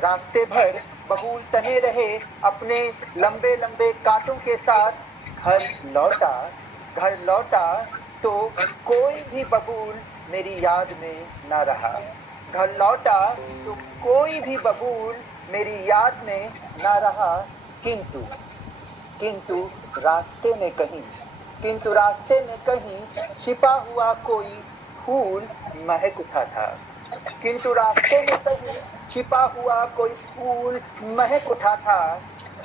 रास्ते भर बबूल तने रहे अपने लंबे लंबे कांटों के साथ। घर लौटा, घर लौटा तो कोई भी बबूल मेरी याद में न रहा। घर लौटा तो कोई भी बबूल मेरी याद में न रहा। किंतु किंतु रास्ते में कहीं, किंतु रास्ते में कहीं छिपा हुआ कोई फूल महक उठा था। किंतु रास्ते में कहीं छिपा हुआ कोई फूल महक उठा था।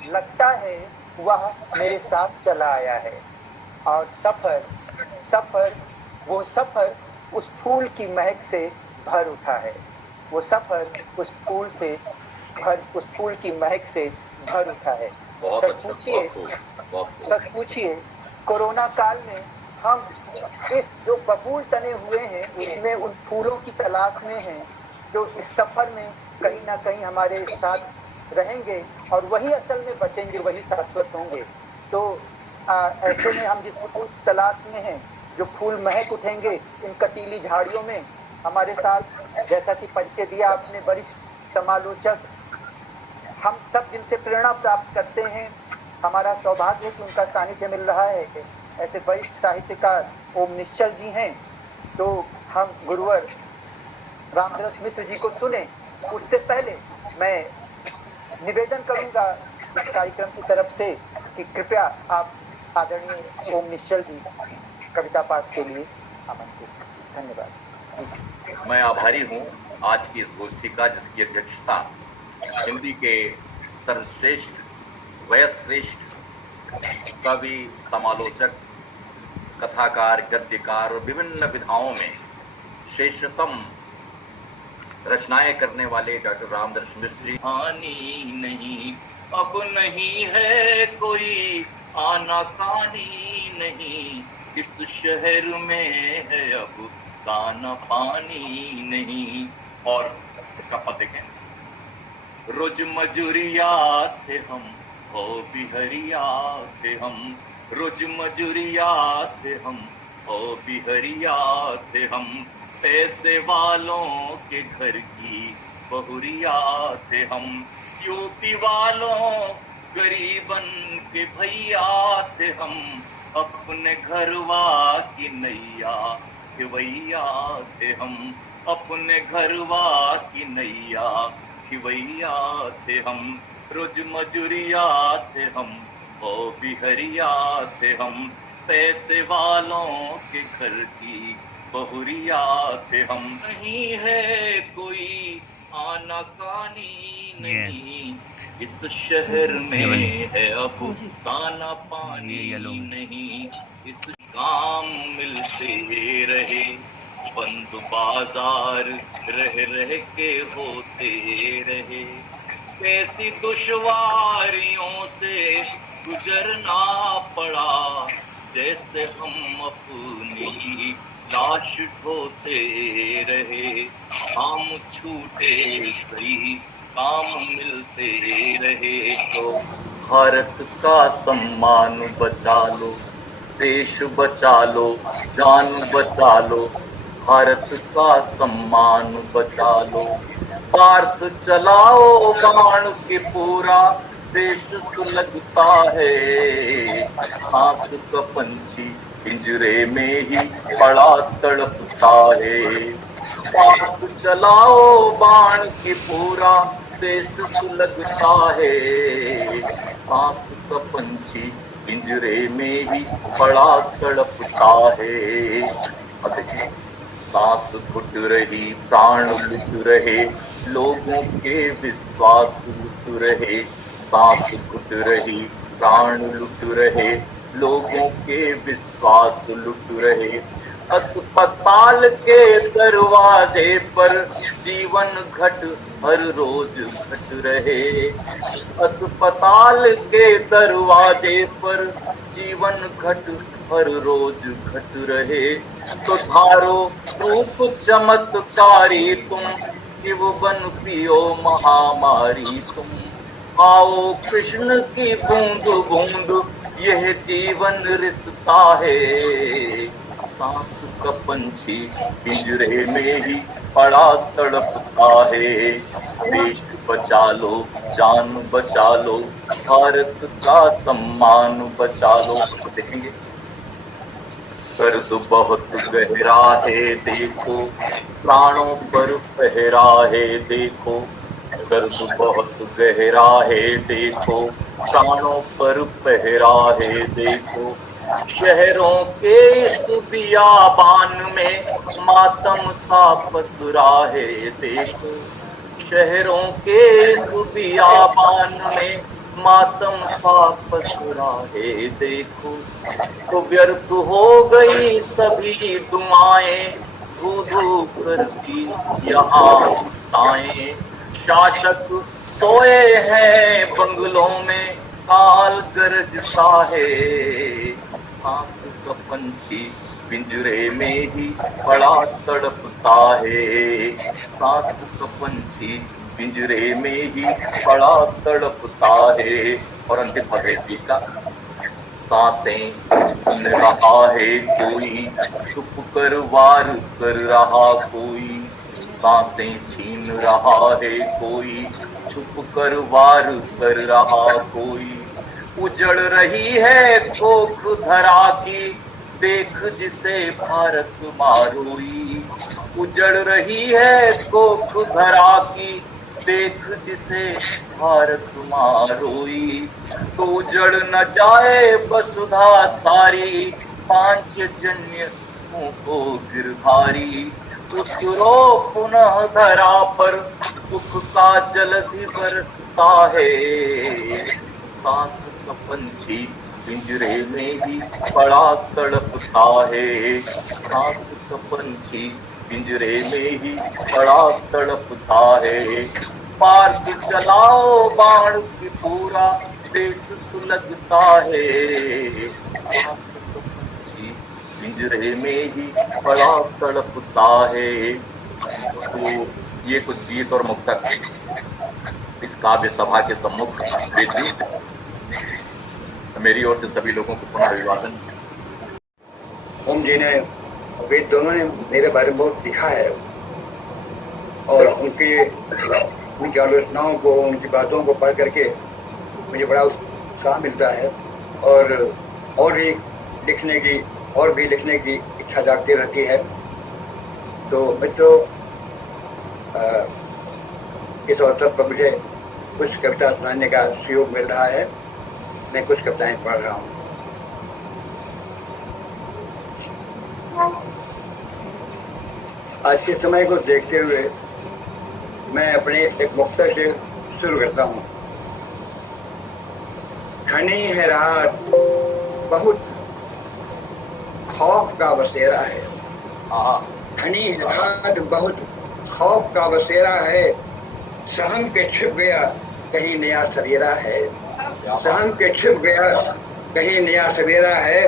लगता है वह मेरे साथ चला आया है। और सफर सफर वो सफर उस फूल की महक से भर उठा है। वो सफर उस फूल से उस फूल की महक से भर उठा है। सच पूछिए, कोरोना काल में हम इस जो बबूल तने हुए हैं उसमें उन फूलों की तलाश में हैं जो इस सफर में कहीं ना कहीं हमारे साथ रहेंगे और वही असल में बचेंगे, वही शाश्वत होंगे। तो ऐसे में हम जिस फूल तलाश में हैं, जो फूल महक उठेंगे इन कटीली झाड़ियों में हमारे साथ, जैसा कि परिचय दिया आपने वरिष्ठ समालोचक, हम सब जिनसे प्रेरणा प्राप्त करते हैं, हमारा सौभाग्य है कि उनका सानिध्य मिल रहा है। ऐसे वरिष्ठ साहित्यकार ओम निश्चल जी हैं। तो हम गुरुवर रामदास मिश्र जी को सुने। उससे पहले मैं निवेदन करूंगा इस कार्यक्रम की तरफ से कि कृपया आप आदरणीय ओम निश्चल जी कविता पाठ के लिए आमंत्रित। धन्यवाद। मैं आभारी हूँ आज की इस गोष्ठी का, जिसकी अध्यक्षता हिंदी के सर्वश्रेष्ठ वयश्रेष्ठ कवि, समालोचक, कथाकार, गद्यकार और विभिन्न विधाओं में श्रेष्ठतम रचनाएं करने वाले डॉक्टर रामदास मिश्र जी। हानि नहीं अब नहीं है कोई आनाकानी नहीं, इस शहर में है अब दाना पानी नहीं। और इसका पद देखें, रोज मजूरिया थे हम, हो बिहरिया थे हम, रोज मजूरिया थे हम, हो बिहरिया थे हम, पैसे वालों के घर की बहुरिया थे हम, यूपी वालों गरीबन के भैया थे हम, अपने घरवा की नैया खिवैया थे हम, अपने घरवा की नैया खिवैया थे हम, रोज मजूरिया थे हम, ओ बिहरिया थे हम, पैसे वालों के घर की बहुरिया थे हम। नहीं है कोई आनाकानी नहीं, इस शहर में है अब दाना पानी नहीं, इस काम मिलते रहे बंद बाजार रह रह के होते रहे, कैसी दुश्वारियों से गुजरना पड़ा, जैसे हम अपनी लाश ढोते रहे, काम छूटे कई काम मिलते रहे। तो भारत का सम्मान बचा लो, देश बचा लो, जान बचा लो, भारत का सम्मान बचा लो, भारत चलाओ बाण के पूरा देश सुलगता है, आंख का पंछी पिंजरे में ही बड़ा तड़पता है, भारत चलाओ बाण के पूरा देश सुलगता है, सांस का पंछी पिंजरे में ही बड़ा तड़पता है। सांस घुट रही, प्राण लुट रहे, लोगों के विश्वास लुट रहे, सांस घुट रही, प्राण लुट रहे, लोगों के विश्वास लुट रहे, अस्पताल के दरवाजे पर जीवन घट हर रोज घट रहे, अस्पताल के दरवाजे पर जीवन घट हर रोज घट रहे, तो धारो रूप चमत्कारी तुम, शिव बन पियो महामारी तुम, आओ कृष्ण की बूंद बूंद यह जीवन रिश्ता है, सांस का पंछी पिंजरे में ही बड़ा तड़पता है। देश बचा लो, जान बचा लो, भारत का सम्मान बचा लो। तो देखेंगे दर्द बहुत गहरा है देखो, प्राणों पर पहरा है देखो। दर्द बहुत गहरा है देखो, प्राणों पर पहरा है देखो। शहरों के इस बियाबान में मातम सा पसरा है देखो। शहरों के इस बियाबान में मातम सा पसरा है देखो। तो व्यर्थ हो गई सभी दुआएं, धू धू करती यहाँ ताएं। शासक सोए हैं बंगलों में, काल गरजता है। सांस का पंछी पिंजरे में ही बड़ा तड़पता है। सांस का पंछी पिंजरे में ही बड़ा तड़पता है। और अंतिम पद है गीत का, सांसें छीन रहा है कोई, चुप कर वार कर रहा कोई। सांसें छीन रहा है कोई, चुप कर वार कर रहा कोई। उजड़ रही है कोख धरा की, देख जिसे भारत माँ रोई। उजड़ रही है कोख धरा की, देख जिसे भारत माँ रोई। तो उजड़ न जाए वसुधा सारी, पांचजन्य को गिरधारी। उतरो पुनः धरा पर, सुख का जलधि बरसता है। सांस का पंछी पिंजरे में ही बड़ा तड़पता है। सांस का पंछी पिंजरे में ही बड़ा तड़पता है। पार्क चलाओ बाण की पूरा, देश सुलगता है। सांस का पंछी पिंजरे में ही बड़ा तड़पता है। तो ये कुछ गीत और मुक्तक इस काव्य सभा के सम्मुख पेश हुई। मेरी ओर से सभी लोगों को पुनः अभिवादन। ओम जी ने वेद दोनों ने मेरे बारे में बहुत लिखा है और उनकी आलोचनाओं को, उनकी बातों को पढ़ करके मुझे बड़ा उत्साह मिलता है और भी लिखने की इच्छा जागती रहती है। तो बच्चों, इस अवसर पर मुझे कुछ कविता सुनाने का सुयोग मिल रहा है। मैं कुछ कविताएं पढ़ रहा हूँ। आज के समय को देखते हुए मैं अपने एक मुक्तक से शुरू करता हूँ। घनी है रात, बहुत खौफ का बसेरा है। घनी है रात, बहुत खौफ का बसेरा है। सहम के छिप गया कहीं नया सवेरा है। सहम के छिप गया कहीं नया सवेरा है।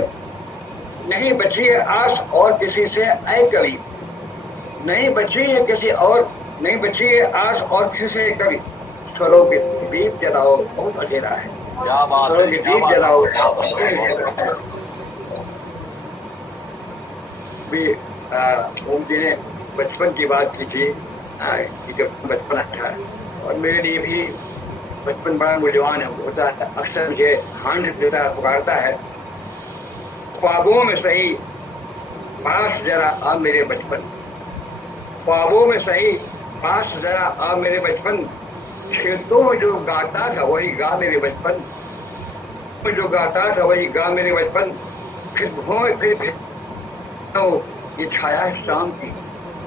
नहीं बची है आस और किसी से ऐ कवि, नहीं बची है आस और किसी से कवि। स्वरों के दीप जलाओ बहुत अंधेरा है। स्वरों के दीप जलाओ। ओम जी ने बचपन की बात की थी कि जब बचपन अच्छा है, और मेरे लिए भी बचपन बड़ा मूल्यवान होता है। अक्सर मुझे हांड देता पुकारता है, ख्वाबों में सही पास जरा आ मेरे बचपन। ख्वाबों में सही पास जरा आ मेरे बचपन। खेतों में जो गाता था वही गा मेरे बचपन। जो गाता था वही गा मेरे बचपन। फिर भों फिर ये छाया शाम की,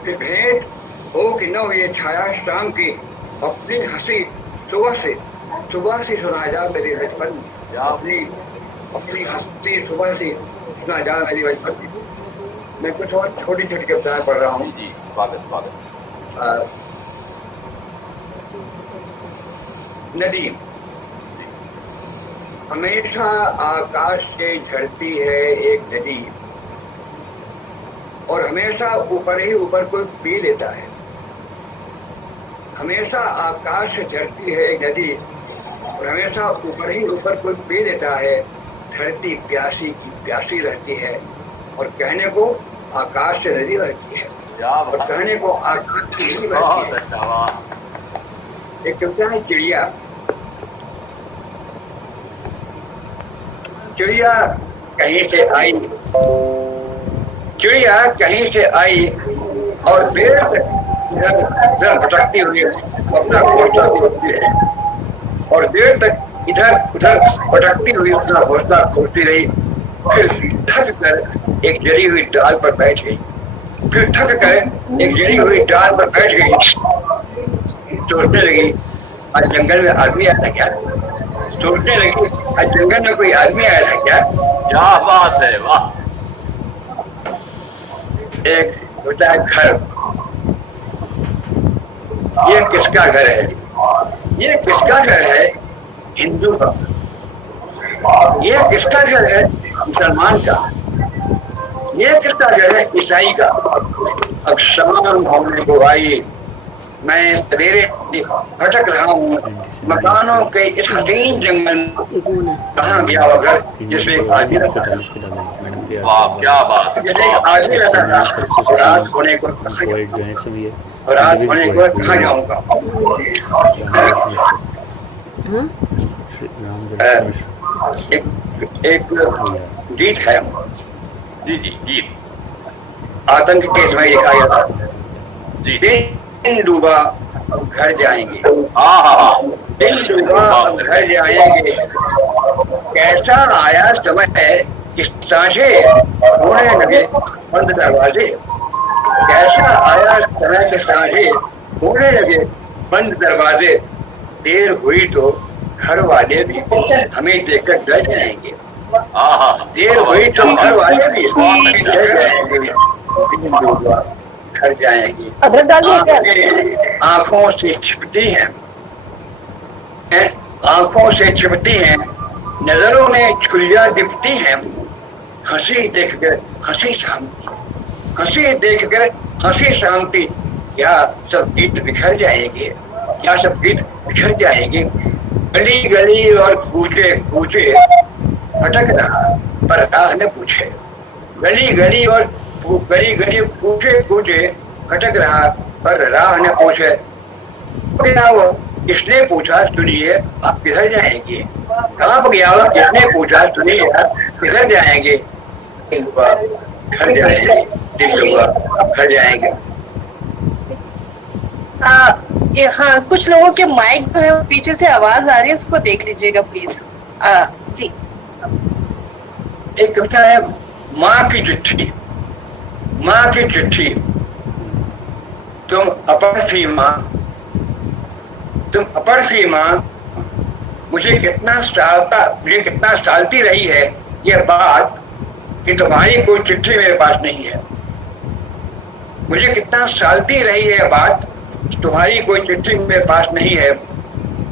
फिर भेंट हो कि न हो ये छाया शाम की। अपनी हंसी सुबह से सुना जा मेरे बचपन। अपनी हंसी सुबह से सुना जा मेरी बचपन की। मैं कुछ और छोटी छोटी कविताएं पढ़ रहा हूँ। स्वागत। नदी हमेशा आकाश से झड़ती है एक नदी, और हमेशा ऊपर ही ऊपर कोई पी लेता है। हमेशा आकाश से झड़ती है एक नदी, और हमेशा ऊपर ही ऊपर कोई पी लेता है। धरती प्यासी की प्यासी रहती है, और कहने को आकाश से नदी रहती है। क्या और बात, कहने को आसान नहीं बहुत बनती अच्छा, वाह। है। एक कविता है चिड़िया। चिड़िया कहीं से आई, चिड़िया कहीं से आई और देर तक इधर भटकती हुई अपना घोंसला खोजती है, और देर तक इधर उधर भटकती हुई अपना घोंसला खोजती रही। फिर थक कर एक जली हुई डाल पर बैठ गई, फिर थक कर एक जली हुई डाल पर बैठ गई। सोचने लगी आज जंगल में आदमी आया था क्या, सोचने लगी आज जंगल में कोई आदमी आया था क्या। क्या बात है, वाह। एक होता है घर, ये किसका घर है, ये किसका घर है, हिंदू का। ये किसका घर है, मुसलमान का। ये किसका घर है, ईसाई का। अब शाम होने को आई, मैं सवेरे भटक रहा हूँ मकानों के इस हसीन जंगल में। कहाँ गया वो घर जिसमें एक आदमी रहता था, वाह, क्या बात, जिसमें एक आदमी रहता था। और रात होने को और रात होने को कहाँ जाऊंगा। एक गीत है, जी जी, गीत, आतंक के समय लिखा गया था, जी, दिन डूबा अब घर जाएंगे। हाँ हाँ हाँ, दिन डूबा अब घर जाएंगे, कैसा आया समय है कि सांझे होने लगे बंद दरवाजे। कैसा आया समय के सांझे होने लगे बंद दरवाजे। देर हुई तो घर वाले भी हमें देखकर डर जाएंगे। हाँ हाँ, देर हुई तो घर वाले भी हमें डर जाएंगे। दिन डूबा घर जाएंगे, आंखों से छिपती हैं, आंखों से छिपती हैं, नजरों में छुरियां दिखती हैं। हंसी देखकर हंसी शांति, हंसी देखकर हंसी शांति। क्या सब गीत बिखर जाएंगे, क्या सब गीत बिखर जाएंगे। गली गली और कूचे कूचे भटक रहा पर राह न पूछे। गली गली और गली गली कूचे कूचे भटक रहा पर राह न पूछे। क्या वो किसने पूछा सुनिए आप किधर जाएंगे। कहाँ पर गया हुआ किसने पूछा सुनिए आप किधर जाएंगे। घर जाएंगे, घर जाएंगे। हाँ, कुछ लोगों के माइक जो है पीछे से आवाज आ रही है, उसको देख लीजिएगा प्लीज। जी, एक कविता है, माँ की चिट्ठी। माँ की चिट्ठी। तुम अपर थी माँ, तुम अपर थी माँ, मुझे कितना सालती रही है यह बात कि तुम्हारी कोई चिट्ठी मेरे पास नहीं है। मुझे कितना सालती रही है यह बात कि तुम्हारी कोई चिट्ठी मेरे पास नहीं है।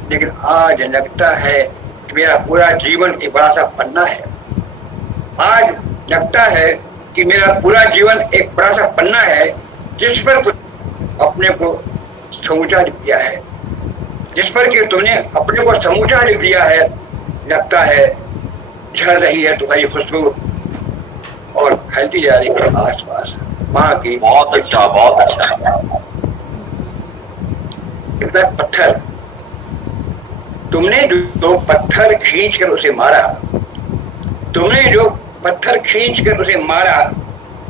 लेकिन आज लगता है कि मेरा पूरा जीवन एक बड़ा सा पन्ना है। आज लगता है कि मेरा पूरा जीवन एक बड़ा सा पन्ना है जिस पर अपने को समूचा लिख दिया है, जिस पर कि तुमने अपने को समूचा लिख दिया है। लगता है झड़ रही है तुम्हारी खुशबू और फैलती जा रही है आस पास। माँ की। बहुत अच्छा, बहुत अच्छा। पत्थर, तुमने जो पत्थर खींच कर उसे मारा, तुमने जो पत्थर खींच कर उसे मारा,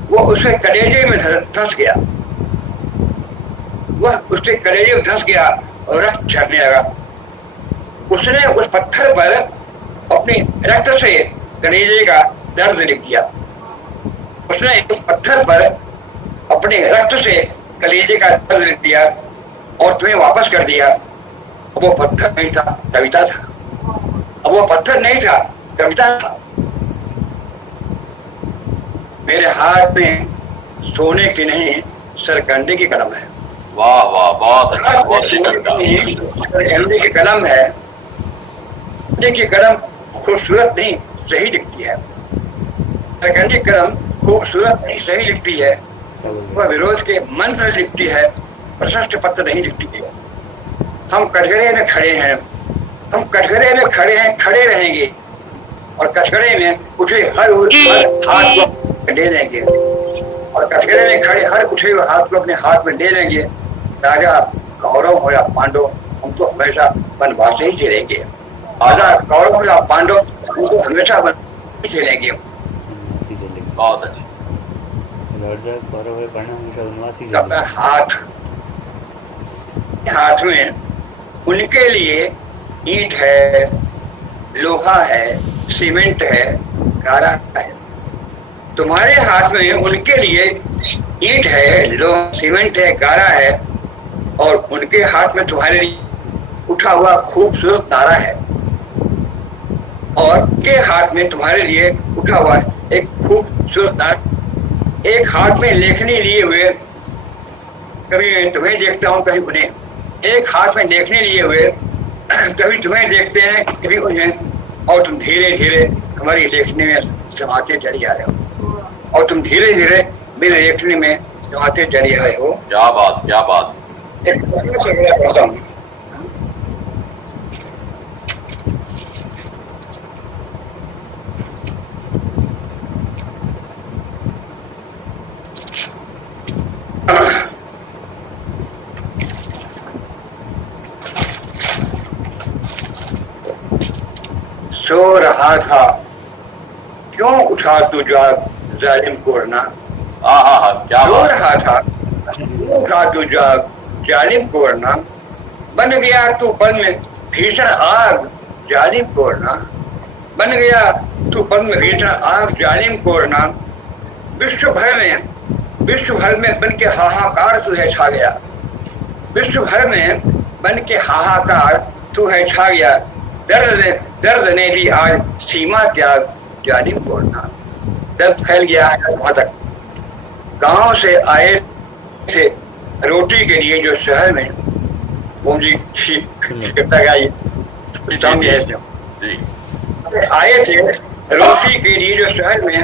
वो उसके कलेजे में धंस गया, वह उसके कलेजे में धंस गया और रक्त झरने लगा। उसने उस पत्थर पर अपने रक्त से कलेजे का दर्द लिख दिया। उसने उस पत्थर पर अपने रक्त से कलेजे का दर्द लिख दिया और तुम्हें वापस कर दिया। अब वो पत्थर नहीं था, कविता था। अब वो पत्थर नहीं था, कविता था। मेरे हाथ में सोने की नहीं सरकंडे की कलम है। वाह वाह, बहुत अच्छा, बहुत सरकंडे की कलम है। की कलम खूबसूरत नहीं सही लिखती है। सरकंडे की कलम खूबसूरत नहीं सही लिखती है। वह विरोध के मंत्र लिखती है, प्रशस्त पत्र नहीं लिखती है। हम कटघरे में खड़े हैं, हम कटघरे में खड़े हैं, खड़े रहेंगे और कटघरे में उठे हर हाथ को दे देंगे। और कटघरे में खड़े हर उठे हुए हाथ को अपने हाथ में ले लेंगे। राजा कौरव हो या पांडव, हम तो हमेशा वनवास ही झेलेंगे। राजा कौरव हो या पांडव, हम तो हमेशा वनवास ही झेलेंगे। बहुत अच्छी। राजा कौरव है पांडव हमेशा वनवास ही झेलेंगे। हाथ में उनके लिए ईंट है, लोहा है, सीमेंट है, गारा है। तुम्हारे हाथ में उनके लिए ईंट है, लोहा, सीमेंट है, गारा है, और उनके हाथ में तुम्हारे लिए उठा हुआ खूबसूरत नारा है, और के हाथ में तुम्हारे लिए उठा हुआ एक खूबसूरत नारा। एक हाथ में लेखनी लिए हुए, कभी तुम्हें देखता हूँ कभी उन्हें, एक हाथ में लेखनी लिए हुए, कभी तुम्हें देखते हैं कभी उन्हें, और तुम धीरे धीरे हमारी लेखनी में समाते चले जा रहे हो, और तुम धीरे धीरे मेरे लेखनी में समाते चले आ रहे हो। क्या बात, क्या बात। एक पढ़ता हूँ। सो रहा था क्यों उठा तू जाग जालिम कोरना। हाँ, क्या सो बात। रहा था क्यों उठा तू जाग जालिम कोरना। बन गया तू पल में भीषण आग जालिम कोरना। बन गया तू पल में भीषण आग जालिम कोरना। विश्व भर में बन के हाहाकार तू है छा गया। विश्व भर में बन के हाहाकार तू है छा गया। दर्द ने भी आज सीमा त्याग जालिम कोरना। दर्द फैल गया है वहां तक। गांव से आए थे रोटी के लिए जो शहर में, ओम जी करता गया आए थे रोटी के लिए जो शहर में,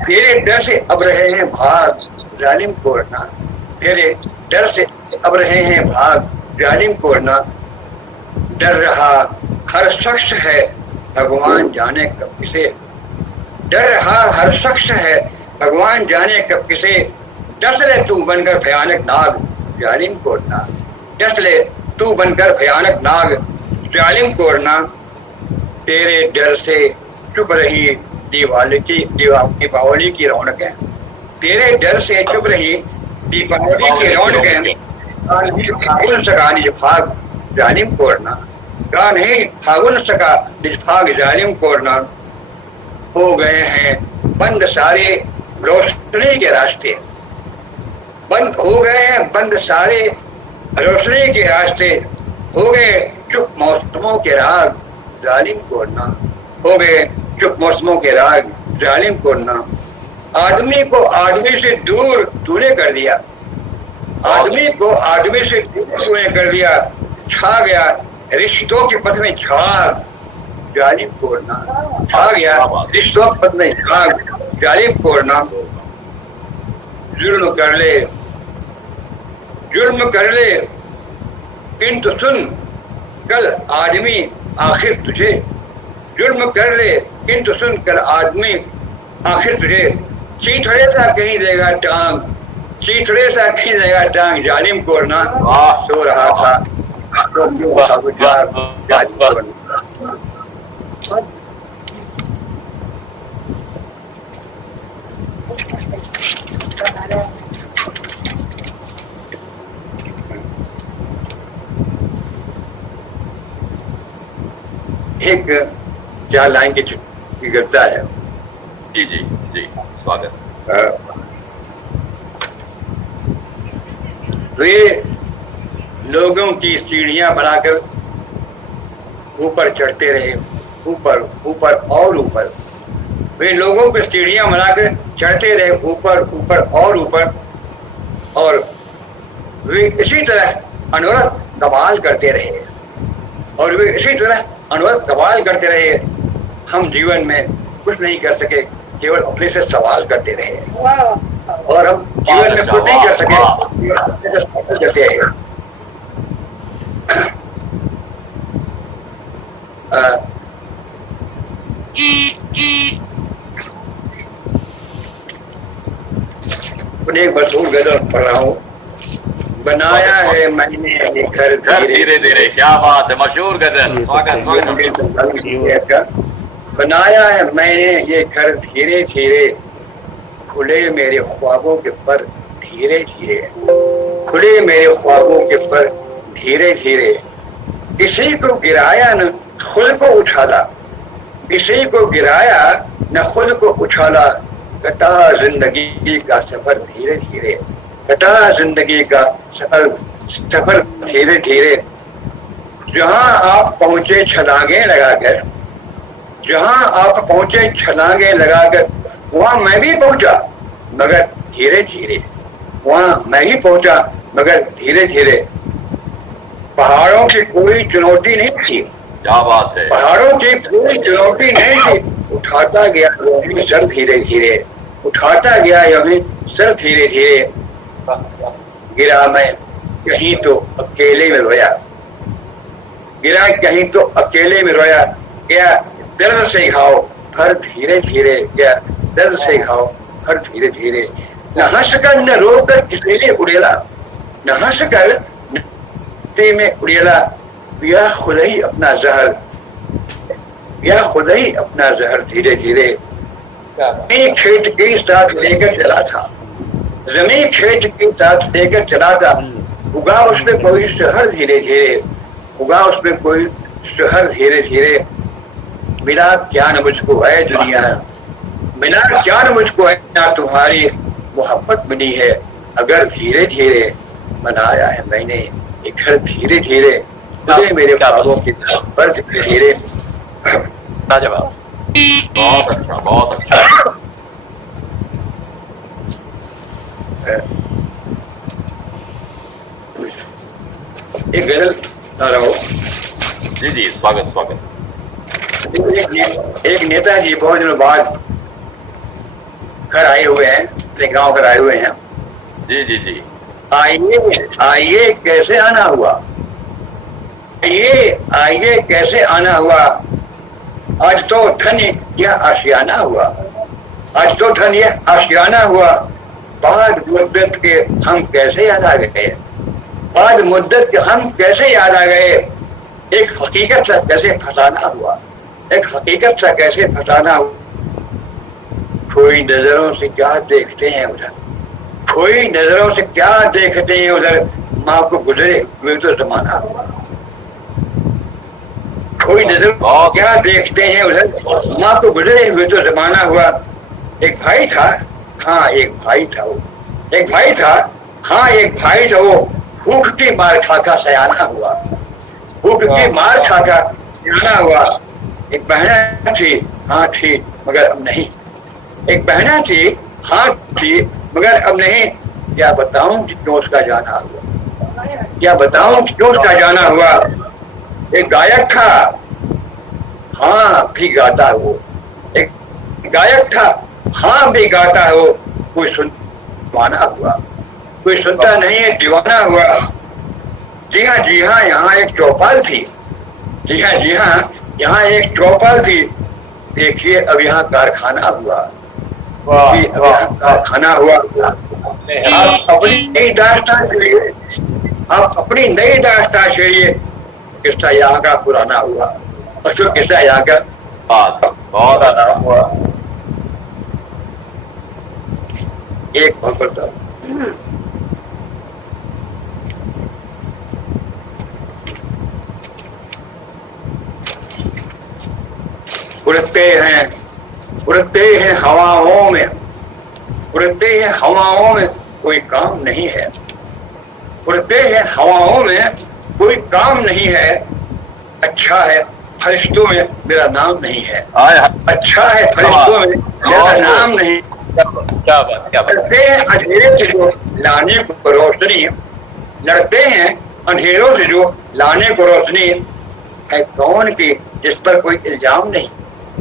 तेरे डर से अब रहे हैं भाग जालिम कोरना। तेरे डर से अब रहे हैं भाग जालिम कोरना। डर रहा हर शख्स है भगवान जाने कब किसे। डर रहा हर शख्स है भगवान जाने कब किसे। डस ले तू बनकर भयानक नाग जालिम कोरना। डस ले तू बनकर भयानक नाग जालिम कोरना। तेरे डर से चुप रही दीपावली की रौनकें। तेरे डर से चुप रही दीपावली की रौनकें। फागुन सका निज भाग जालिम कोरना। का नहीं फागुन सका निज भाग जालिम कोरना। हो गए हैं बंद सारे रोशनी के रास्ते। बंद हो गए हैं बंद सारे रोशनी के रास्ते। हो गए चुप मौसमों के राग जालिम कोरना। हो गए चुप मौसमों के राग जालिम कोरना। आदमी को आदमी से दूर तूने कर दिया। आदमी को आदमी से दूर तूने कर दिया। छा गया रिश्तों के पथ में झाग जालिम कोरना। छा गया रिश्तों के पथ में झाग जालिम कोरना। जुर्म कर ले किंतु सुन कल आदमी आखिर तुझे। जुर्म कर ले किंतु सुन कल आदमी आखिर तुझे। चीथड़े सा कहीं देगा टांग। चीथड़े सा कहीं देगा टांग जालिम कोरना। सो रहा था एक 4 लाइन की गिरफ्ता है। जी जी जी, स्वागत। वे लोगों की सीढ़ियां बनाकर ऊपर चढ़ते रहे, ऊपर ऊपर और ऊपर। वे लोगों की सीढ़ियां बनाकर चढ़ते रहे ऊपर ऊपर और ऊपर, और वे इसी तरह अनवरत कमाल करते रहे, और वे इसी तरह अनवरत कमाल करते रहे। हम जीवन में कुछ नहीं कर सके, केवल अपने से सवाल करते रहे, और हम जीवन में कुछ नहीं कर सके करते रहे। अपने एक मशहूर गजल पढ़ रहा हूँ। बनाया है मैंने ये घर धीरे धीरे, क्या बात है, मशहूर गजल। स्वागत। बनाया है मैंने ये घर धीरे धीरे, खुले मेरे ख्वाबों के पर धीरे धीरे, खुले मेरे ख्वाबों के पर धीरे धीरे। किसी को गिराया न खुद को उछाला, किसी को गिराया न खुद को उछाला। कटा जिंदगी का सफर धीरे धीरे, कटा जिंदगी का सफर धीरे धीरे। जहां आप पहुंचे छलांगे लगाकर, जहां आप पहुंचे छलांगे लगाकर, वहां मैं भी पहुंचा मगर धीरे धीरे, वहां मैं ही पहुंचा मगर धीरे धीरे। पहाड़ों की कोई चुनौती नहीं थी, क्या बात है, पहाड़ों की कोई चुनौती नहीं थी। उठाता गया यही सर धीरे धीरे, उठाता गया यही सर धीरे धीरे। गिरा मैं कहीं तो अकेले में रोया, गिरा कहीं तो अकेले में रोया। क्या दर्द से घाव हर धीरे धीरे, क्या दर्द से घाव हर धीरे धीरे। न हंस कर न रो कर किसी ने उड़ेला, न हंस कर में उड़ेला। या खुद ही अपना जहर, या खुद ही अपना जहर धीरे धीरे। जमीन खेत के साथ लेकर चला था, जमीन खेत के साथ लेकर चला था। उगा उसमें कोई शहर धीरे धीरे, उगा उसमें कोई शहर धीरे धीरे। मिला क्या न मुझको है दुनिया, मिला क्या न मुझको है ना तुम्हारी मोहब्बत मिली है। अगर धीरे धीरे बनाया है मैंने एक घर धीरे धीरे, मेरे ख्वाबों की पर धीरे धीरे। लाजवाब, बहुत अच्छा, बहुत अच्छा। एक गजल आ रहा हूँ। जी जी, स्वागत स्वागत। एक नेताजी बहुत दिनों बाद घर आए हुए हैं, अपने गांव घर आए हुए हैं। जी जी जी। आइए आइए कैसे आना हुआ, आइए आइए कैसे आना हुआ। आज तो धन यह आशियाना हुआ, आज तो धन यह आशियाना हुआ। बाद मुद्दत के हम कैसे याद आ गए, बाद मुद्दत के हम कैसे याद आ गए। एक हकीकत सा कैसे फसाना हुआ, एक हकीकत सा कैसे फसाना हुआ। कोई नजरों से क्या देखते हैं उधर, कोई नजरों से क्या देखते हैं उधर। माँ को गुजरे हुए तो जमाना हुआ, कोई नजर क्या देखते हैं उधर। माँ को गुजरे हुए तो जमाना हुआ। एक भाई था, हाँ एक भाई था वो, एक भाई था, हाँ एक भाई था वो। भूख की मार खाकर सयाना हुआ, भूख की मार खाकर सयाना हुआ। एक बहना थी, हाँ थी मगर अब नहीं, एक बहना थी, हाँ थी मगर अब नहीं। क्या बताऊं कि क्यों उसका जाना हुआ, क्या बताऊं कि क्यों उसका जाना हुआ। एक गायक था, हाँ भी गाता है वो, एक गायक था, हाँ भी गाता है वो। कोई सुनवाना हुआ, कोई सुनता नहीं है दीवाना हुआ। जी हाँ यहाँ एक चौपाल थी, जी हाँ यहाँ एक चौपाल थी। देखिए अब यहाँ कारखाना हुआ, कारखाना हुआ। आप अपनी नई दास्तान छेड़िए, आप अपनी नई दास्तान छेड़िए। किस्सा यहाँ का पुराना हुआ, अशोक किस्सा यहाँ का बहुत अच्छा हुआ। एक बहुत बड़ा उड़ते हैं हवाओं में, उड़ते हैं हवाओं में कोई काम नहीं है, उड़ते हैं हवाओं में कोई काम नहीं है। अच्छा है फरिश्तों में मेरा नाम नहीं है, अच्छा है फरिश्तों में मेरा नाम नहीं। क्या बात, क्या बात। लड़ते हैं अंधेरे से जो लाने को रोशनी, लड़ते हैं अंधेरों से जो लाने को रोशनी। है कौन की जिस पर कोई इल्जाम नहीं,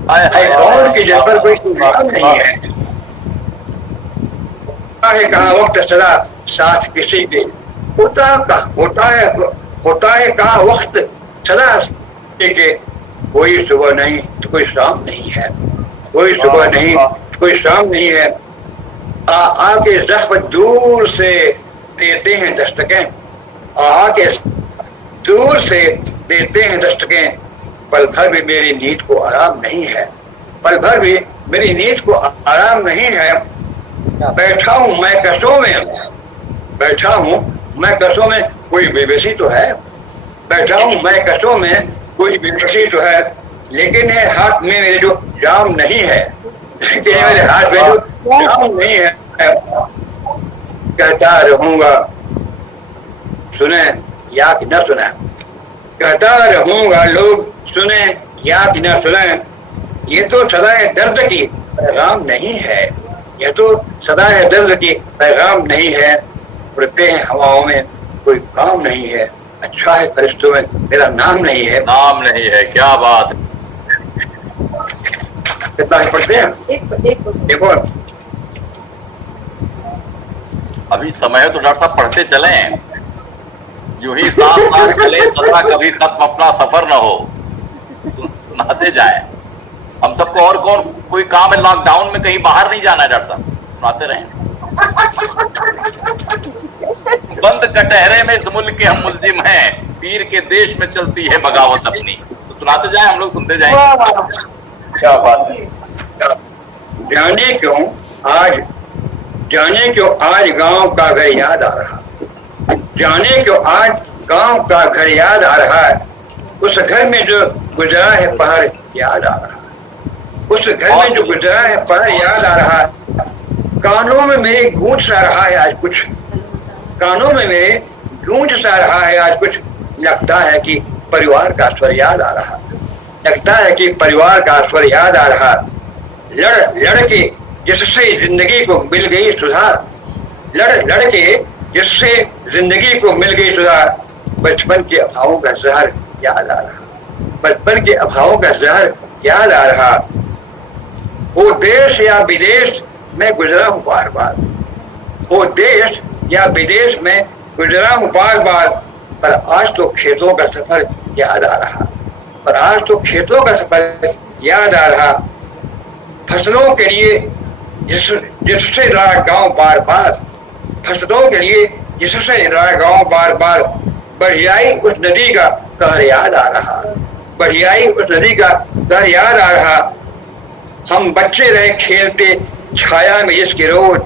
है कौन की जिस पर कोई इल्जाम नहीं है। कहाँ वक्त सदा साथ किसी के, होता है कहाँ वक्त सदा के। कोई सुबह नहीं तो कोई शाम नहीं है, कोई सुबह नहीं कोई शाम नहीं है। आके जख्म दूर से देते हैं दस्तकें, आके दूर से देते हैं दस्तकें, पल भर भी मेरी नींद को आराम नहीं है, पल भर भी मेरी नींद को आराम नहीं है। बैठा हूं मैं कसों में, बैठा हूं मैं कसों में, कोई बेबसी तो है, बैठा हूं मैं कसों में, कोई बेबसी तो है, लेकिन है हाथ में मेरे जो जाम नहीं है, लेकिन मेरे हाथ में जो जाम नहीं है। कहता रहूंगा सुने या कि न सुने, कहता रहूंगा लोग सुने या कि न सुने, ये तो सदाए दर्द की पैगाम नहीं है, यह तो सदाए दर्द की पैगाम नहीं है। उड़ते हैं हवाओं में कोई काम नहीं है, अच्छा है फरिश्तों में मेरा नाम नहीं है। नाम नहीं है, क्या बात। कितना ही पढ़ते हैं देखो, अभी समय है तो डॉक्टर साहब पढ़ते चलें, यूं ही साथ साथ चले सदा कभी खत्म अपना सफर न हो, सुनाते जाएं। हम सबको और कौन कोई काम है, लॉकडाउन में कहीं बाहर नहीं जाना है डॉक्टर साहब, सुनाते रहें। बंद कटहरे में इस मुल्क के हम मुल्जिम हैं, पीर के देश में चलती है बगावत अपनी, तो सुनाते जाएं, हम लोग सुनते जाएं। क्या बात है। जाने क्यों आज गांव का घर याद आ रहा, जाने क्यों आज गांव का घर याद आ रहा है, उस घर में जो गुजरा है पहर याद आ रहा है, उस घर में जो गुजरा है पहर याद आ रहा है। कानों में मेरे गूंज सा रहा है आज कुछ, कानों में मेरे गूंज सा रहा है आज कुछ, लगता है कि परिवार का स्वर याद आ रहा, लगता है कि परिवार का स्वर याद आ रहा। लड़ के जिससे जिंदगी को मिल गई सुधार, लड़ के जिससे जिंदगी को मिल गई सुधार, बचपन के अभावों का जहर याद आ रहा, बचपन के अभावों का जहर याद आ रहा। वो देश या विदेश में गुजरा हूँ बार बार, वो देश या विदेश में गुजरा हूँ बार बार, पर आज तो खेतों का सफर याद आ रहा, पर आज तो खेतों का सफर याद आ रहा। फसलों के लिए जिससे रहा गांव बार बार, फसलों के लिए जिससे रहा गांव बार बार, बढ़ियाई उस नदी का कहर याद आ रहा, बढ़ियाई उस नदी का कहर याद आ रहा। हम बच्चे रहे खेलते छाया में इसके रोज,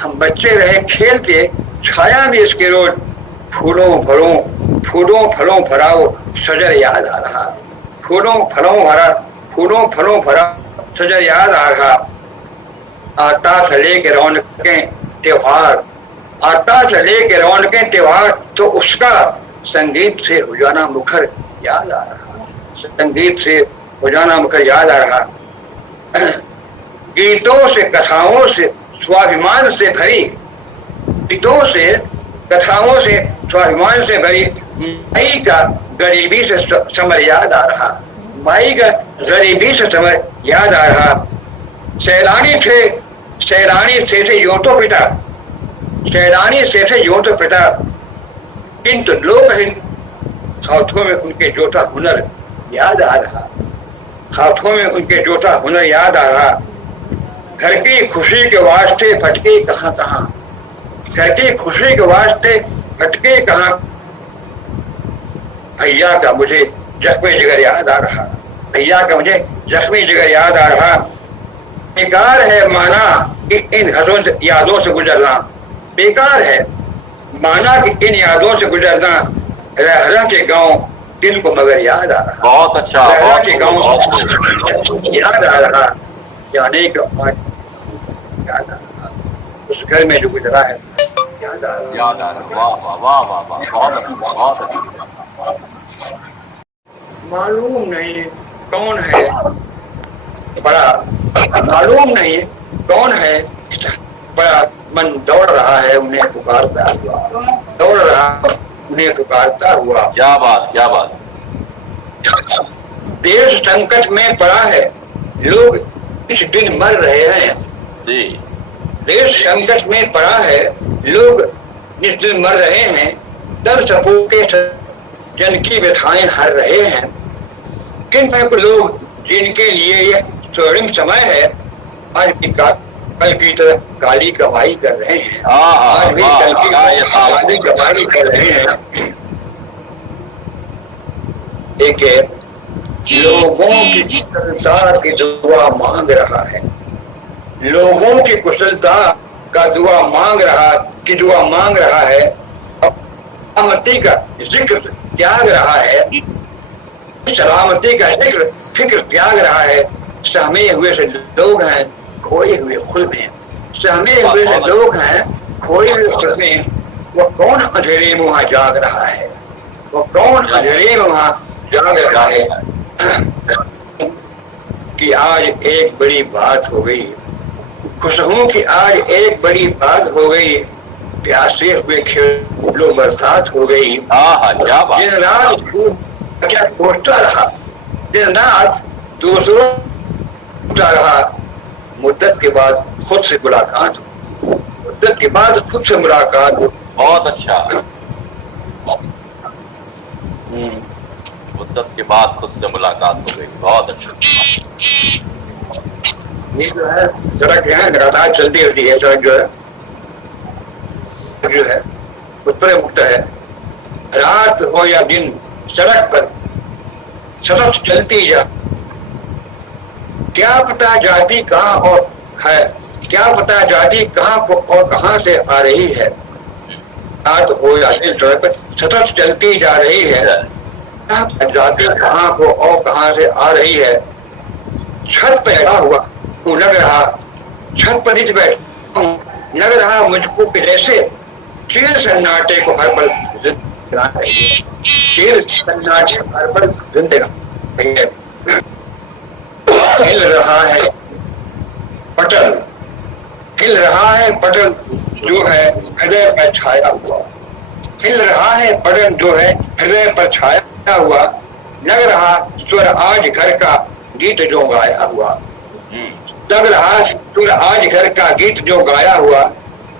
हम बच्चे रहे खेलते छाया में इसके रोज, फूलों फलों भराओ सजर याद आ रहा, फूलों फलों भरा सजर याद आ रहा। आता से लेके रौनकें त्योहार, आता से लेके रौनकें त्योहार, तो उसका संगीत से उजाना मुखर याद आ रहा, संगीत से उजाना मुखर याद आ रहा। गीतों से कथाओं से स्वाभिमान से भरी, गीतों से कथाओं से स्वाभिमान से भरी, माई का गरीबी से समर याद आ रहा, माई का गरीबी से समर याद आ रहा। सैलानी से यूं तो पिता, सैलानी से यूं तो पिता, किंतु लोकहित हाथों में उनके जोता हुनर याद आ रहा, हाथों में उनके जोता हुनर याद आ रहा। घर की खुशी के वास्ते भटके कहाँ कहाँ, घर की खुशी के वास्ते भटके कहाँ, भैया का मुझे जख्मी जिगर याद आ रहा, भैया का मुझे जख्मी जिगर याद आ रहा। बेकार है माना कि इन यादों से गुजरना, बेकार है माना कि इन यादों से गुजरना, रहरा के गांव दिल को मगर याद आ रहा। बहुत अच्छा, रहरा के गांव याद आ रहा, जाने का याद आ रहा, उस घर में जो गुजरा है याद आ रहा, याद आ रहा। वाह वाह वाह वाह वाह, बहुत अच्छा, बहुत अच्छा। मालूम नहीं कौन है बड़ा, मालूम नहीं कौन है बड़ा, मन दौड़ रहा है उन्हें पुकारता हुआ, दौड़ रहा उन्हें पुकारता हुआ। क्या बात, क्या बात। देश संकट में पड़ा है, लोग इस दिन मर रहे हैं जी, देश संकट में पड़ा है, लोग इस दिन मर रहे हैं, दर सफोके जन की व्यथाएं हर रहे हैं। किन लोग जिनके लिए यह स्वर्णिम समय है, आज कल की तरह काली कमाई कर रहे हैं, आज भी कल की काली कमाई कर रहे हैं। एक लोगों की कुशलता की दुआ मांग रहा है, लोगों की कुशलता का दुआ मांग रहा है, सलामती का जिक्र त्याग रहा है, सलामती का जिक्र फिक्र त्याग रहा है। सहमे हुए से लोग हैं खोए हुए खुद में, सहमे हुए से लोग हैं खोए हुए खुद में। वो कौन अंधेरे में वहां जाग रहा है, वो कौन अंधेरे में वहां जाग रहा है। कि आज एक बड़ी बात हो गई, खुश हूं कि आज एक बड़ी बात हो गई, प्यासे हुए खेलों बरसात हो गई। दिन रात क्या खोजता रहा, दिन रात दूसरों रहा, मुद्दत के बाद खुद से मुलाकात, मुद्दत के बाद खुद से मुलाकात। बहुत अच्छा। मुद्दत के बाद खुद से मुलाकात हो गई, बहुत अच्छा। ये जो है सड़क है लगातार चलती रहती है, सड़क जो है उस पर मुक्त है, रात हो या दिन सड़क पर सतत चलती जा। क्या पता जाती कहाँ और है, क्या पता जाती कहाँ को और कहाँ से आ रही है। रात हो या दिन सड़क पर सतत चलती जा रही है, क्या पता जाती कहाँ को और कहाँ से आ रही है। छत पे बैठा हुआ तो लग रहा, छत पर ही बैठा हूँ, लग रहा मुझको जैसे चीर सन्नाटे को हर पल चीर सन्नाटे को हर पल जिंदगा। हिल रहा है पटल, हिल रहा है पटल जो है हृदय पर छाया हुआ, हिल रहा है पटल जो है हृदय पर छाया हुआ। लग रहा स्वर आज घर का गीत जो गाया हुआ, लग रहा स्वर आज घर का गीत जो गाया हुआ।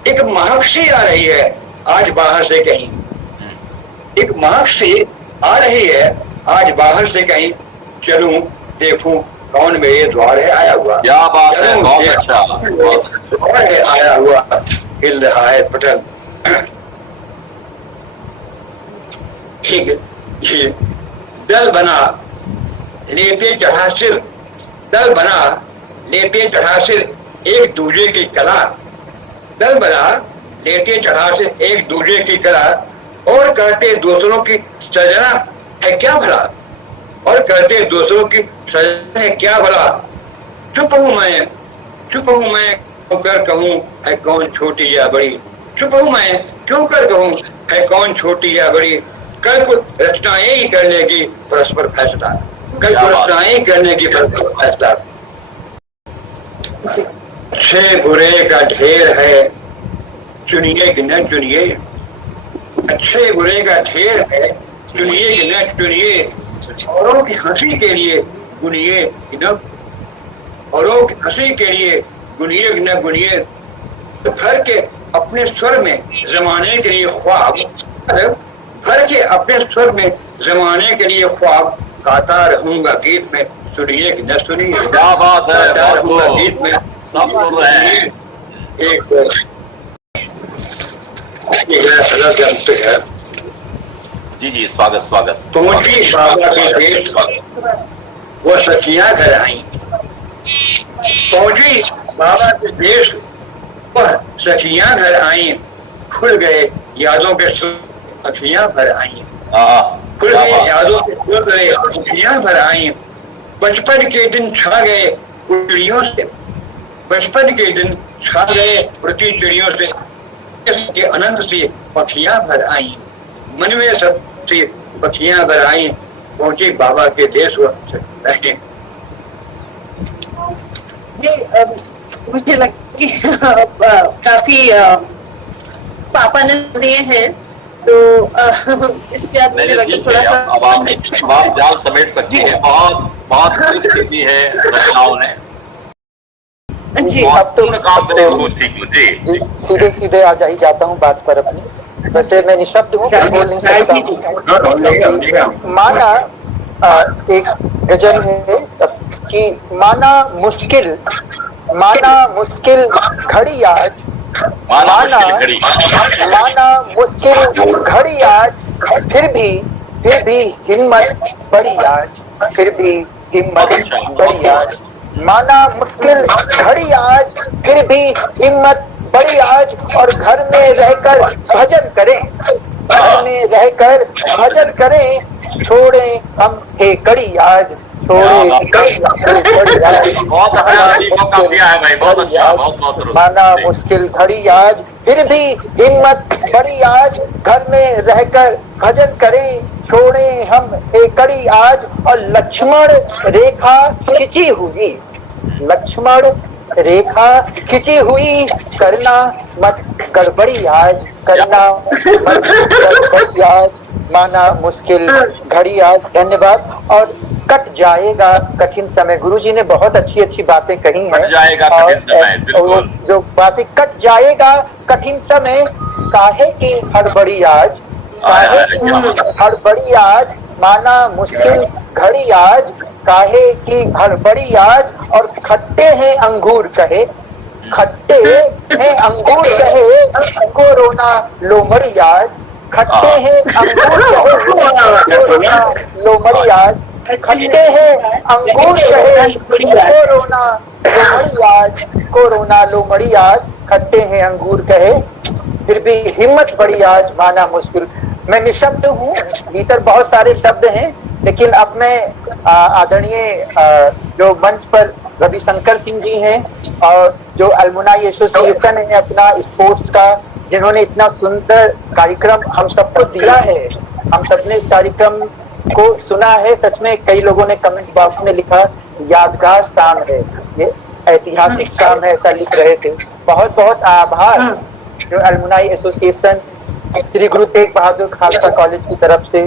एक महक सी आ रही है आज बाहर से कहीं, एक महक सी आ रही है आज बाहर से कहीं। चलूं देखूं कौन मेरे द्वार है आया हुआ। क्या बात है, बहुत अच्छा। द्वार है आया हुआ, हिल रहा है पटल। ठीक है, दल बना लेते चढ़ा सिर, दल बना लेते चढ़ा सिर एक दूजे की कला, दल बना लेते चढ़ा सिर एक दूजे की कला। और करते दूसरों की सजना है क्या भला, और करते दूसरों की सजा है क्या भला। चुप हूं मैं, चुप हूं मैं क्यों कर कहूं है कौन छोटी या बड़ी, चुप हूं मैं क्यों कर कहूं है कौन छोटी या बड़ी। कल को रचनाएं ही करने की परस्पर फैसला, कल को रचनाएं ही करने की परस्पर फैसला। अच्छे बुरे का ढेर है चुनिए कि न चुनिए, अच्छे बुरे का ढेर है चुनिए कि न चुनिए। औरों की हंसी के लिए गुनिए कि न, औरों की हंसी के लिए गुनिए कि न गुनिए। तो भर के अपने स्वर में जमाने के लिए ख्वाब, भर के अपने स्वर में जमाने के लिए ख्वाब। गाता रहूंगा गीत में सुनिए कि न सुनिए। क्या बात है, गाता रहूंगा गीत में सब सुन रहे हैं। एक है। जी जी, स्वागत स्वागत। पहुंची बाबा के देश वो सखियां घर आई, पहुंची बाबा के देश वह सखियां घर आई। खुल गए यादों के सखियां भर आई, खुल गए यादों के सखियां भर आई। बचपन के दिन छा गए चिड़ियों से, बचपन के दिन छा गए उड़ती चिड़ियों से। के अनंत से पखियां भर आई, मन में सब से पखियां भर आई। पहुंचे बाबा के देश रहे। मुझे लगता कि काफी पापा ने दिए हैं, तो इस पे मुझे लगता थोड़ा सा अब आप जाल समेट सकती है। बहुत बहुत स्थिति है रचनाओं ने जी। अब तो काम करें जी सीधे सीधे आ जाता हूँ बात पर अपनी। वैसे मैं निशब्द हूँ, बोल नहीं सकता। माना एक गजल है कि माना मुश्किल माना मुश्किल घड़ी आज, माना मुश्किल घड़ी, माना मुश्किल घड़ी आज, फिर भी हिम्मत बड़ी आज, फिर भी हिम्मत बड़ी आज। माना मुश्किल घड़ी आज, फिर भी हिम्मत बड़ी आज, और घर में रहकर भजन करें, घर में रहकर भजन करें, छोड़े हम हे कड़ी आज, छोड़े कड़ी आज। बहुत अच्छा है भाई, बहुत अच्छा, बहुत माना मुश्किल घड़ी आज, फिर भी हिम्मत बड़ी आज, घर में रहकर भजन करें, छोड़े हम हे कड़ी आज। और लक्ष्मण रेखा खिंची हुई, लक्ष्मण रेखा खिंची हुई, करना मत गड़बड़ी आज, करना मत गड़बड़ी आज। माना मुश्किल घड़ी आज। धन्यवाद। और कट जाएगा कठिन समय, गुरुजी ने बहुत अच्छी अच्छी बातें कही हैं। कट जाएगा कठिन समय, बिल्कुल। जो बातें कट जाएगा कठिन समय, काहे की हड़बड़ी आज, काहे की हड़बड़ी आज। माना मुश्किल घड़ी आज, काहे की हड़बड़ी आज। और खट्टे हैं अंगूर कहे, खट्टे हैं अंगूर कहे, कोरोना लोमड़ी आज, खट्टे हैं अंगूर कहे, कोरोना लोमड़ी आज, खट्टे हैं अंगूर कहे, कोरोना लोमड़ी आज, कोरोना लोमड़ी आज, खट्टे हैं अंगूर कहे, फिर भी हिम्मत बड़ी आज। माना मुश्किल। मैं निशब्द हूँ, भीतर बहुत सारे शब्द हैं, लेकिन अब मैं आदरणीय जो मंच पर रविशंकर सिंह जी हैं और जो अलमुनाई एसोसिएशन है अपना स्पोर्ट्स का, जिन्होंने इतना सुंदर कार्यक्रम हम सबको दिया है, हम सबने इस कार्यक्रम को सुना है। सच में कई लोगों ने कमेंट बॉक्स में लिखा यादगार शाम है, ये ऐतिहासिक शाम है, ऐसा लिख रहे थे। बहुत बहुत आभार जो अलमुनाई एसोसिएशन श्री गुरु तेग बहादुर खालसा कॉलेज की तरफ से,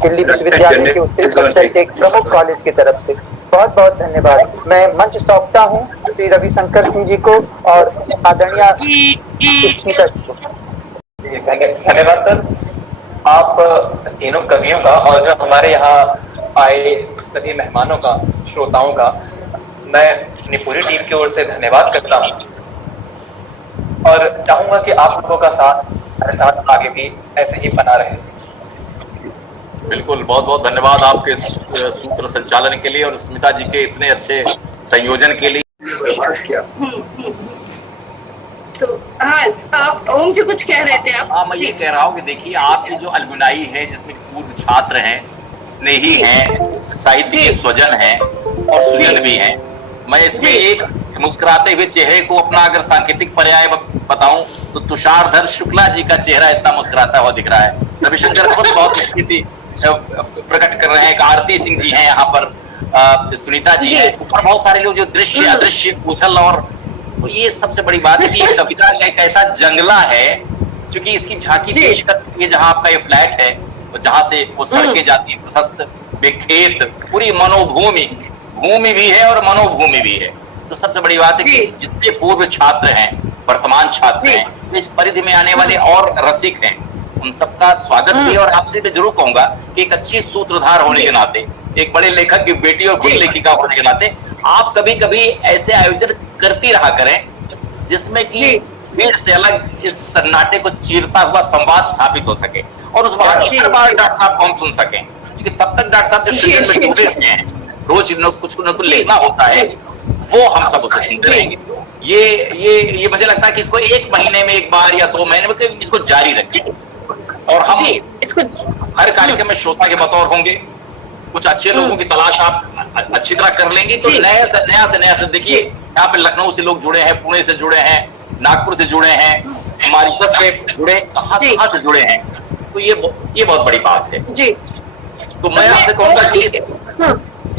दिल्ली विश्वविद्यालय के उत्तरी परिसर के एक प्रमुख कॉलेज की तरफ से बहुत बहुत धन्यवाद। मैं मंच सौंपता हूँ श्री रविशंकर सिंह जी को और आदरणीय स्मिता जी को। धन्यवाद सर। आप तीनों कवियों का और जो हमारे यहाँ आए सभी मेहमानों का, श्रोताओं का मैं अपनी पूरी टीम की ओर से धन्यवाद करता हूँ और चाहूंगा कि आप लोगों का साथ हमारे साथ आगे भी ऐसे ही बना रहे। बिल्कुल, बहुत बहुत धन्यवाद आपके सूत्र संचालन के लिए और स्मिता जी के इतने अच्छे संयोजन के लिए। तो हाँ, आप ओम जी कुछ कह रहे थे आप? हाँ, मैं ये कह रहा हूँ कि देखिए आपकी जो अलमुनाई है, जिसमें पूर्व छात्र हैं, स्नेही हैं, साहित्य के स्वजन हैं और सुजन भी हैं, मैं इसमें एक मुस्कुराते हुए चेहरे को अपना अगर सांकेतिक पर्याय बताऊं तो तुषारधर शुक्ला जी का चेहरा इतना मुस्कुराता हुआ दिख रहा है। रविशंकर बहुत स्थिति प्रकट कर रहे हैं। आरती सिंह जी हैं यहाँ पर, सुनीता जी हैं और बहुत सारे लोग जो दृश्य अदृश्य उछल, और तो ये सबसे बड़ी बात है कि ये कविता एक ऐसा जंगला है, क्योंकि इसकी झांकी पेश करती है जहाँ आपका ये फ्लैट है, जहाँ से वो सड़कें जाती है प्रशस्त, वे खेत, पूरी मनोभूमि, भूमि भी है और मनोभूमि भी है। तो सबसे बड़ी बात है कि जितने पूर्व छात्र हैं, वर्तमान छात्र हैं, इस परिधि में आने वाले और रसिक हैं, उन सबका स्वागत भी। और आपसे भी जरूर कहूंगा कि एक अच्छी सूत्रधार होने के नाते, एक बड़े लेखक की बेटी और खुद लेखिका होने के नाते, आप कभी कभी ऐसे आयोजन करती रहा करें जिसमें कि भीड़ से अलग इस सन्नाटे को चीरता हुआ संवाद स्थापित हो सके और उस बात हर बार डॉक्टर साहब को हम सुन सकें, क्योंकि तब तक डॉक्टर साहब जो शरीर में डूबे हुए हैं, रोज कुछ न कुछ लिखना होता है, वो हम सब उसे सुनते रहेंगे। ये मुझे लगता है कि इसको एक महीने में एक बार या 2 महीने में इसको जारी रखें और हम इसको हर कार्यक्रम में श्रोता के बतौर होंगे। कुछ अच्छे लोगों की तलाश आप अच्छी तरह कर लेंगे तो नया से देखिए, यहाँ पे लखनऊ से लोग जुड़े हैं, पुणे से जुड़े हैं, नागपुर से जुड़े हैं, मॉरिशस से जुड़े, कहाँ से जुड़े हैं, तो ये बहुत बड़ी बात है जी। तो मैं आपसे कहूँगा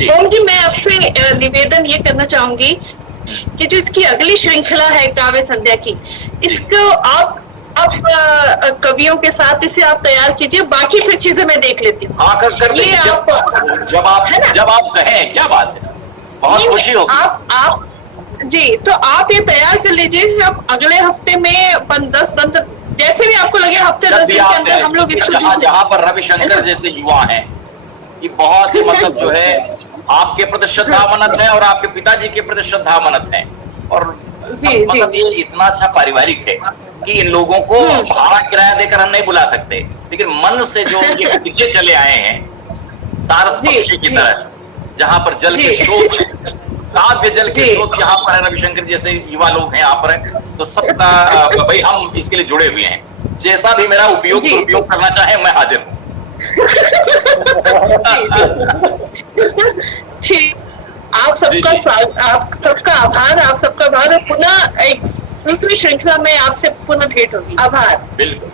ओम जी, मैं आपसे निवेदन ये करना चाहूंगी कि जो इसकी अगली श्रृंखला है काव्य संध्या की, इसको आप कवियों के साथ इसे आप तैयार कीजिए, बाकी फिर चीजें मैं देख लेती हूँ। कर ये जब आप कहें, क्या बात है, बहुत खुशी होगी। आप जी, तो आप ये तैयार कर लीजिए। आप अगले हफ्ते में 10 जैसे भी आपको लगे, हफ्ते 10 दिन के अंदर हम लोग इसको जहाँ पर रविशंकर जैसे युवा हैं, ये बहुत ही मतलब जो है आपके प्रति श्रद्धा मनत है और आपके पिताजी के प्रति श्रद्धा मनत है। और मतलब ये इतना अच्छा पारिवारिक है कि इन लोगों को भाड़ा किराया देकर हम नहीं बुला सकते, लेकिन मन से जो ये पीछे चले आए हैं सारस पक्षी की तरह, जहाँ पर जल के स्रोत, काव्य जल के स्रोत यहाँ पर है, रविशंकर जैसे युवा लोग हैं यहाँ पर है, तो सबका भाई हम इसके लिए जुड़े हुए हैं। जैसा भी मेरा उपयोग करना चाहे मैं हाजिर हूँ। ठीक, आप सबका आभार, आप सबका आभार। पुनः एक दूसरी श्रृंखला में आपसे पुनः भेंट होगी। आभार। बिल्कुल,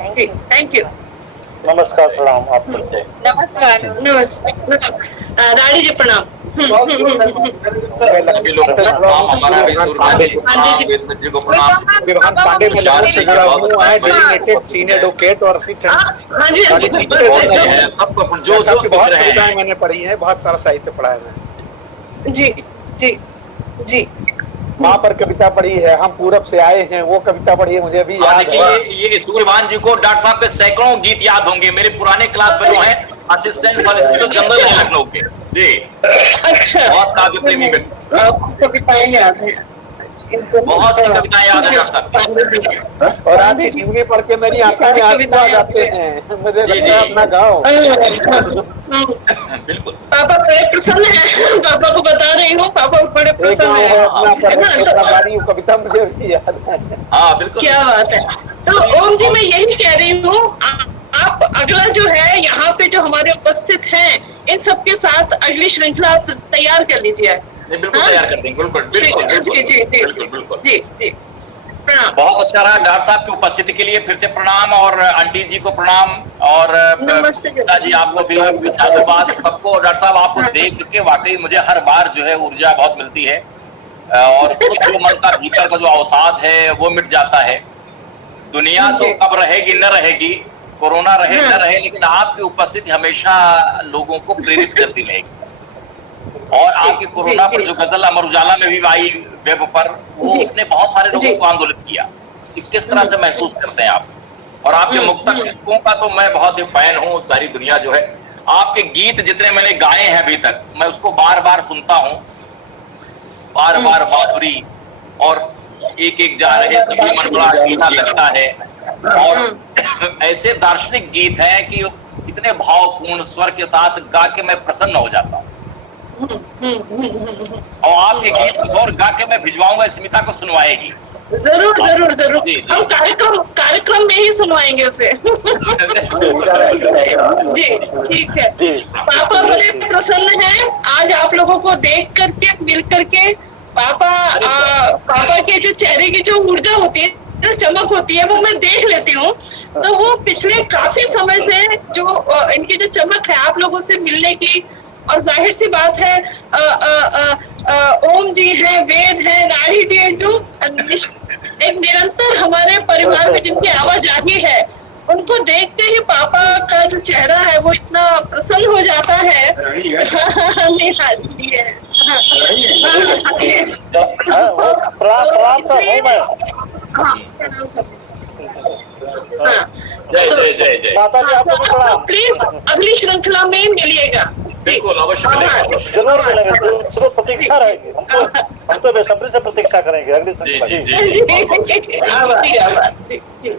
थैंक यू। नमस्कार, प्रणाम। आप नमस्कार। रानी जी प्रणाम। विभान पांडे मिलान से जुड़ा हूँ, डेजिग्नेटेड सीनियर एडवोकेट और सबको जो बहुत कविताएं मैंने पढ़ी है, बहुत सारा साहित्य पढ़ा है मैंने। जी जी जी। वहाँ पर कविता पढ़ी है, हम पूरब से आए हैं, वो कविता पढ़ी है, मुझे अभी याद है। ये सूर्यभान जी को डॉक्टर साहब के सैकड़ों गीत याद होंगे, मेरे पुराने क्लास में जो है असिस्टेंट सॉलिसिटर जनरल है लखनऊ के जी। अच्छा, बहुत काव्य प्रेमी व्यक्ति, कविताएं याद है, बहुत सी कविताएं याद है साहब। और आपकी जीवनी पढ़ के मेरी आंखें में आंसू आ जाते हैं, मुझे लगता है अपना गाँव। बिल्कुल, पापा बड़े प्रसन्न है, पापा को बता रही हूँ, पापा बड़े प्रसन्न है। कविता मुझे भी याद है। हाँ बिल्कुल, क्या बात है। तो ओम जी, मैं यही कह रही हूँ, आप अगला जो है यहाँ पे जो हमारे उपस्थित हैं, इन सबके साथ अगली श्रृंखला आप तैयार कर लीजिए। बिल्कुल तैयार कर देंगे, बिल्कुल जी। प्रणाम। बहुत अच्छा रहा डॉक्टर साहब की उपस्थिति के लिए फिर से प्रणाम, और आंटी जी को प्रणाम, और पिता जी आपको भी साधुवाद सबको। डॉक्टर साहब आपको देख के वाकई मुझे हर बार जो है ऊर्जा बहुत मिलती है, और जो मन का भीतर का जो अवसाद है वो मिट जाता है। दुनिया तो कब रहेगी न रहेगी, कोरोना रहे न रहे, लेकिन आपकी उपस्थिति हमेशा लोगों को प्रेरित करती रहेगी। और आपकी कोरोना पर जो गजल अमर उजाला में भी आई वेब पर, वो उसने बहुत सारे लोगों को आंदोलित किया कि किस तरह से महसूस करते हैं आप। और आपके मुक्तकों का तो मैं बहुत ही फैन हूँ, सारी दुनिया जो है। आपके गीत जितने मैंने गाए हैं अभी तक, मैं उसको बार बार सुनता हूँ, बार बार बांसुरी और एक एक जा रहे सभी मन बड़ा मीठा लगता है। और ऐसे दार्शनिक गीत हैं कि इतने भावपूर्ण स्वर के साथ गा के मैं प्रसन्न हो जाता हूँ। और आपके गीत कुछ और गा के मैं भिजवाऊंगा, स्मिता को सुनवाएगी। जरूर जरूर जरूर, हम कार्यक्रम में ही सुनवाएंगे उसे। जी ठीक है। पापा बड़े प्रसन्न हैं आज आप लोगों को देख करके, मिल करके। पापा के जो चेहरे की जो ऊर्जा होती है, जो चमक होती है, वो मैं देख लेती हूँ। तो वो पिछले काफी समय से जो इनकी जो चमक है आप लोगों से मिलने की, और जाहिर सी बात है ओम जी है, वेद है, रानी जी है, जो एक निरंतर हमारे परिवार में जिनकी आवाजाही है, उनको देख के ही पापा का जो चेहरा है वो इतना प्रसन्न हो जाता है। प्लीज अगली श्रृंखला में मिलिएगा। बिल्कुल अवश्य मिलेगा, जरूर मिलेगा, जरूर प्रतीक्षा रहेगी। हम तो बेसब्री से प्रतीक्षा करेंगे अगली श्रृंखला। जी।